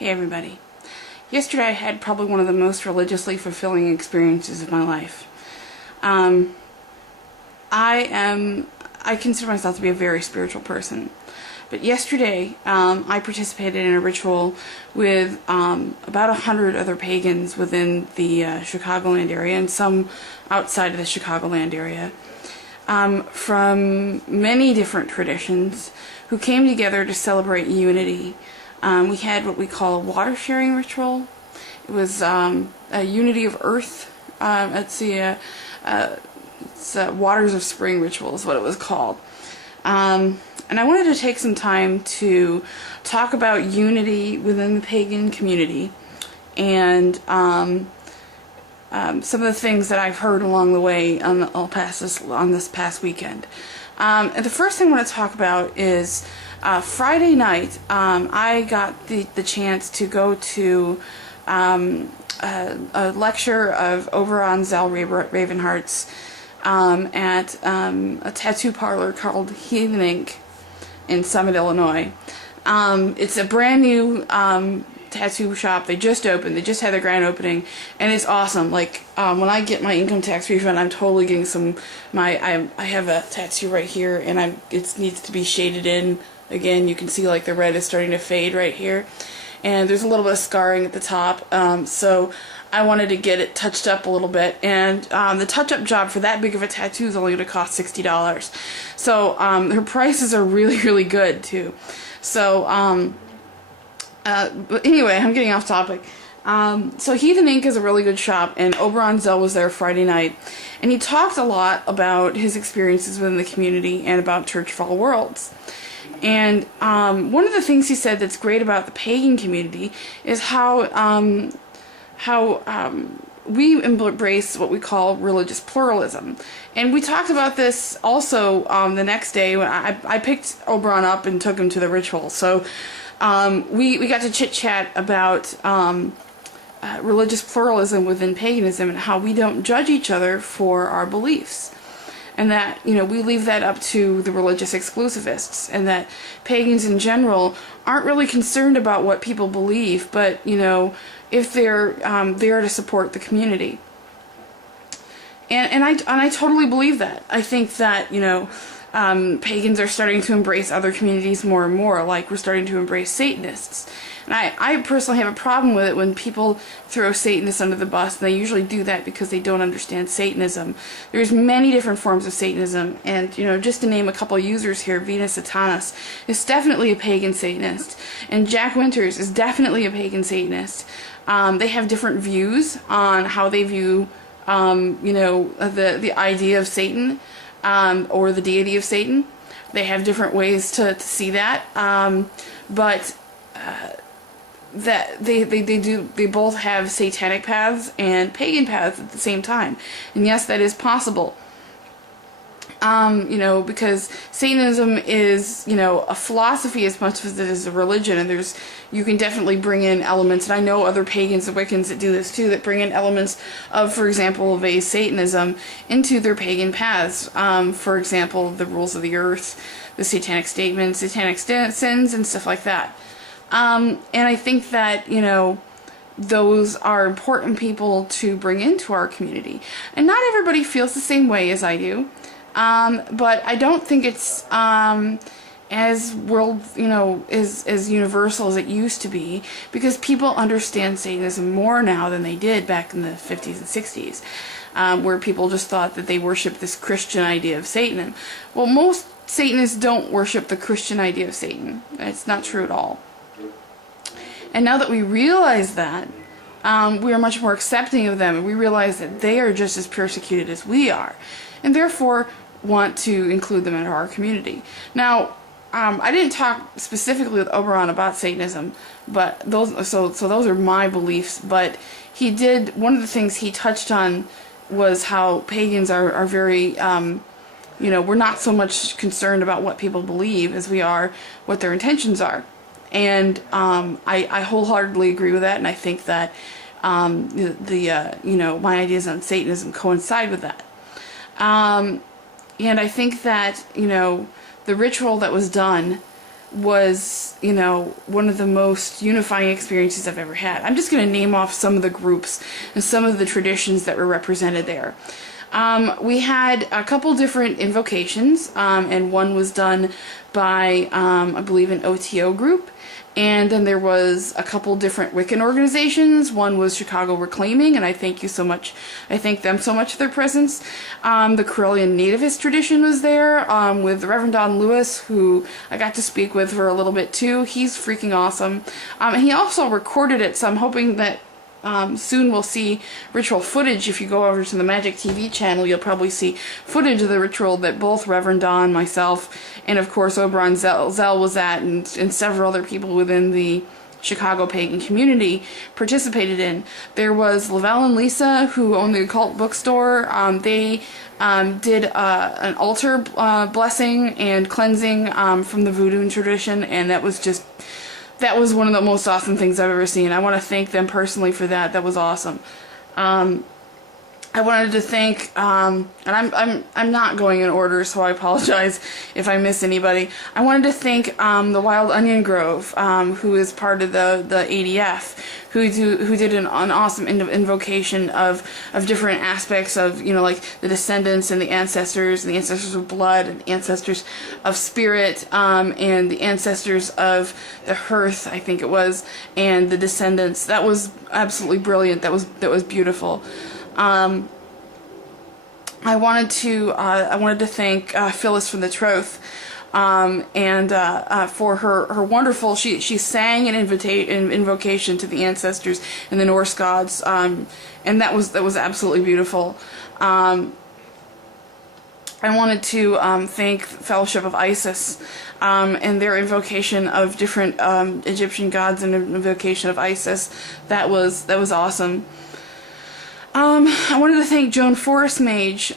Hey everybody. Yesterday I had probably one of the most religiously fulfilling experiences of my life. I consider myself to be a very spiritual person. But yesterday I participated in a ritual with about 100 other pagans within the Chicagoland area and some outside of the Chicagoland area from many different traditions who came together to celebrate unity. We had what we call a water sharing ritual. It was a unity of earth. It's Waters of Spring ritual is what it was called. And I wanted to take some time to talk about unity within the pagan community and some of the things that I've heard along the way on this past weekend. And the first thing I want to talk about is Friday night. I got the chance to go to a lecture of Oberon Zell-Ravenheart's at a tattoo parlor called Heathen in Summit, Illinois. It's a brand new tattoo shop. They just opened. They just had their grand opening, and it's awesome. Like when I get my income tax refund, I'm totally getting some. I have a tattoo right here, and it needs to be shaded in. Again, you can see like the red is starting to fade right here, and there's a little bit of scarring at the top. So I wanted to get it touched up a little bit, and the touch-up job for that big of a tattoo is only going to cost $60. So her prices are really, really good too. So but anyway, I'm getting off topic. So Heathen Inc. is a really good shop, and Oberon Zell was there Friday night, and he talked a lot about his experiences within the community and about Church of All Worlds. And one of the things he said that's great about the pagan community is how we embrace what we call religious pluralism. And we talked about this also the next day when I picked Oberon up and took him to the ritual. So we got to chit-chat about religious pluralism within paganism and how we don't judge each other for our beliefs. And that, we leave that up to the religious exclusivists, and that pagans in general aren't really concerned about what people believe, but, if they're there to support the community. And I totally believe that. I think that, pagans are starting to embrace other communities more and more, like we're starting to embrace Satanists. And I personally have a problem with it when people throw Satanists under the bus, and they usually do that because they don't understand Satanism. There's many different forms of Satanism, and, just to name a couple users here, Venus Satanas is definitely a pagan Satanist, and Jack Winters is definitely a pagan Satanist. They have different views on how they view, the idea of Satan, or the deity of Satan. They have different ways to see that, but that they both have satanic paths and pagan paths at the same time. And yes, that is possible. Because Satanism is, a philosophy as much as it is a religion, and you can definitely bring in elements, and I know other pagans and Wiccans that do this too, that bring in elements of, for example, of Satanism into their pagan paths. For example, the rules of the earth, the satanic statements, satanic sins, and stuff like that. And I think that, those are important people to bring into our community. And not everybody feels the same way as I do. But I don't think it's as as universal as it used to be, because people understand Satanism more now than they did back in the 50s and 60s, where people just thought that they worshiped this Christian idea of Satan. Well, most Satanists don't worship the Christian idea of Satan. It's not true at all. And now that we realize that, we are much more accepting of them, and we realize that they are just as persecuted as we are, and therefore want to include them into our community. Now, I didn't talk specifically with Oberon about Satanism, but those are my beliefs. But he did, one of the things he touched on was how pagans are very, we're not so much concerned about what people believe as we are what their intentions are. And I wholeheartedly agree with that, and I think that my ideas on Satanism coincide with that. And I think that, the ritual that was done was, you know, one of the most unifying experiences I've ever had. I'm just going to name off some of the groups and some of the traditions that were represented there. We had a couple different invocations, and one was done by, I believe, an OTO group. And then there was a couple different Wiccan organizations. One was Chicago Reclaiming, and I thank you so much. I thank them so much for their presence. The Correllian Nativist tradition was there, with Rev Don Lewis, who I got to speak with for a little bit too. He's freaking awesome. And he also recorded it, so I'm hoping that soon we'll see ritual footage. If you go over to the Magic TV channel, you'll probably see footage of the ritual that both Reverend Don, myself, and of course Oberon Zell was at, and several other people within the Chicago pagan community participated in. There was Lavelle and Lisa, who own the Occult Bookstore. They did an altar blessing and cleansing from the Voodun tradition, and that was one of the most awesome things I've ever seen. I want to thank them personally for that. That was awesome. I wanted to thank, and I'm not going in order, so I apologize if I miss anybody. I wanted to thank the Wild Onion Grove, who is part of the ADF, who did an awesome invocation of different aspects of, you know, like the descendants and the ancestors of blood, and the ancestors of spirit, and the ancestors of the hearth, I think it was, and the descendants. That was absolutely brilliant. That was beautiful. I wanted to thank Phyllis from the Troth, and for her wonderful. She sang an invocation to the ancestors and the Norse gods, and that was absolutely beautiful. I wanted to thank Fellowship of Isis, and their invocation of different Egyptian gods and invocation of Isis. That was awesome. I wanted to thank Joan Forest Mage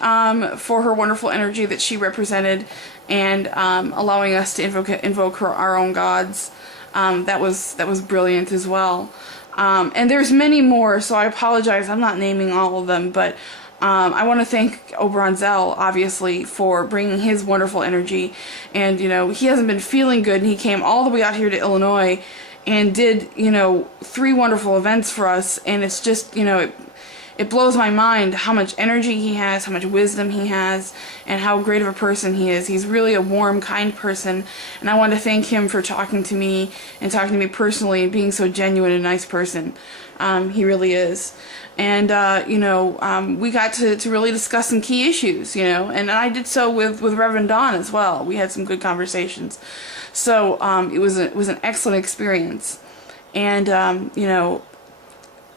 for her wonderful energy that she represented, and allowing us to invoke our own gods. That was brilliant as well. And there's many more, so I apologize. I'm not naming all of them, but I want to thank Oberon Zell, obviously, for bringing his wonderful energy. And, you know, he hasn't been feeling good, and he came all the way out here to Illinois and did, you know, 3 wonderful events for us. And it's just, you know, it blows my mind how much energy he has, how much wisdom he has, and how great of a person he is. He's really a warm, kind person, and I want to thank him for talking to me personally and being so genuine and nice person. He really is. And, you know, we got to really discuss some key issues, you know, and I did so with Reverend Don as well. We had some good conversations. So it was an excellent experience. And, you know,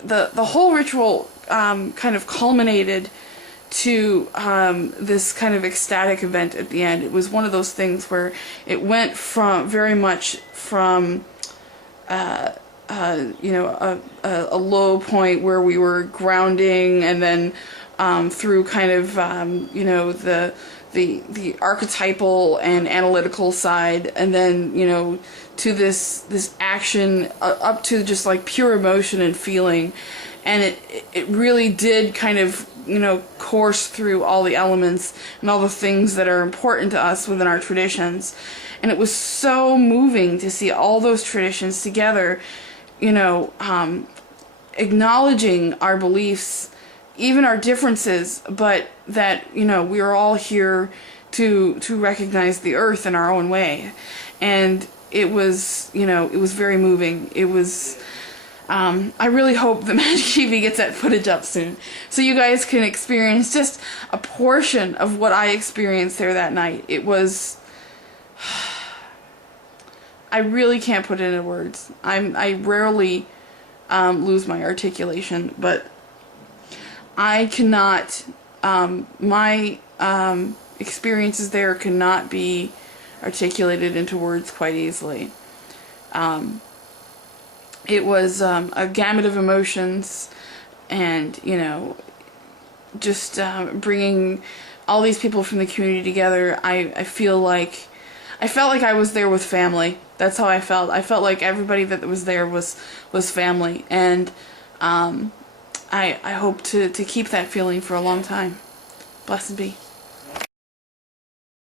the whole ritual kind of culminated to this kind of ecstatic event at the end. It was one of those things where it went from very much from you know, a low point where we were grounding, and then through kind of you know, the archetypal and analytical side, and then, you know, to this action up to just like pure emotion and feeling. And it really did kind of, you know, course through all the elements and all the things that are important to us within our traditions. And it was so moving to see all those traditions together, you know, acknowledging our beliefs, even our differences, but that, you know, we are all here to recognize the earth in our own way. And it was, you know, it was very moving. It was... I really hope the Magic TV gets that footage up soon, so you guys can experience just a portion of what I experienced there that night. It was... I really can't put it into words. I rarely lose my articulation, but I cannot... my experiences there cannot be articulated into words quite easily. It was a gamut of emotions, and, you know, just bringing all these people from the community together. I felt like I was there with family. That's how I felt. I felt like everybody that was there was family, and I hope to keep that feeling for a long time. Blessed be.